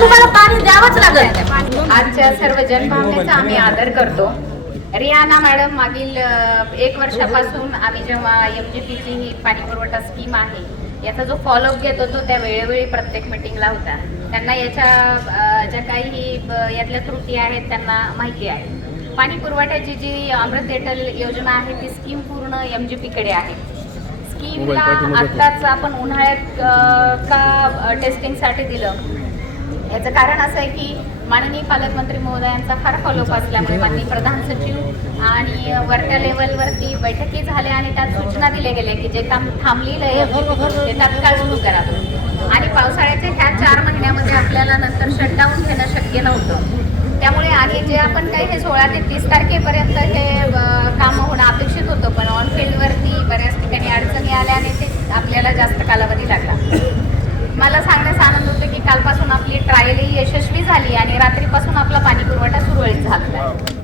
तुम्हाला पाणी द्यावंच लागेल। आजच्या सर्व जनभावनेचा आम्ही आदर करतो। रियाना मॅडम मागील 1 वर्षापासून आम्ही जेव्हा MGPची ही पाणी पुरवठा स्कीम आहे याचा जो फॉलोअप घेत होतो त्या वेळोवेळी प्रत्येक मीटिंगला होता। त्यांना याच्या ज्या काही यातल्या त्रुटी आहेत त्यांना माहिती आहे। पाणी पुरवठ्याची जी अमृत एटल योजना आहे ती स्कीम पूर्ण MGPकडे आहे। स्कीमला आत्ताच आपण उन्हाळ्यात का टेस्टिंगसाठी दिलं याचं कारण असं आहे की माननीय पालकमंत्री महोदयांचा फार फॉलोअप असल्यामुळे माननीय प्रधान सचिव आणि वरच्या लेवलवरती बैठकी झाल्या आणि त्यात सूचना दिल्या गेल्या की जे काम थांबलेलं आहे ते तात्काळ सुरू करावं। आणि पावसाळ्याच्या ह्या 4 महिन्यामध्ये आपल्याला नंतर शटडाऊन घेणं शक्य नव्हतं। त्यामुळे आणि जे आपण काही हे 16 ते 30 तारखेपर्यंत हे कामं होणं अपेक्षित होतं, पण ऑन फील्डवरती बऱ्याच ठिकाणी अडचणी आल्या आणि ते आपल्याला जास्त कालावधी लागला। मला सांगण्यास आनंद होतो की कालपासून आपली ट्रायलही यशस्वी झाली आणि रात्रीपासून आपला पाणी पुरवठा सुरळीत झाला आहे।